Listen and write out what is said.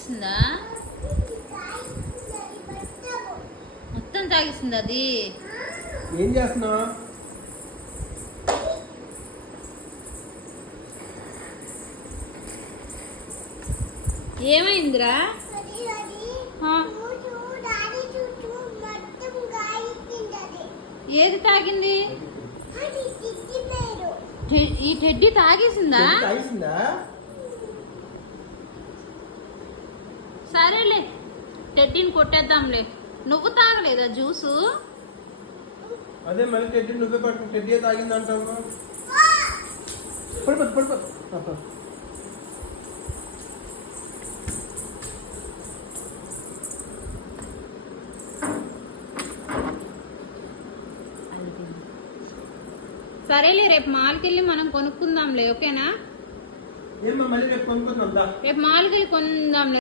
తాగేసిందా? మొత్తం తాగేసింది అది. ఏం చేస్తున్నావు? ఏమైందిరా? ఏది తాగింది? ఈ టెడ్డీ తాగేసిందా? సరేలే, టెడ్డీని కొట్టేద్దాంలే. నువ్వు తాగలేదా జ్యూసు? అదే మళ్ళీ టెడ్డీ నువ్వే పట్టు. టెడ్డీ తాగిందంటావు. పడిపోద్దు పడిపోద్దు. సరేలే, రేపు మాల్కి వెళ్ళి మనం కొనుక్కుందాంలే, ఓకేనా? ఏమో మళ్ళీ రేపు కొనుక్కుందాం. రేపు మాల్కి వెళ్ళి కొందాంలే.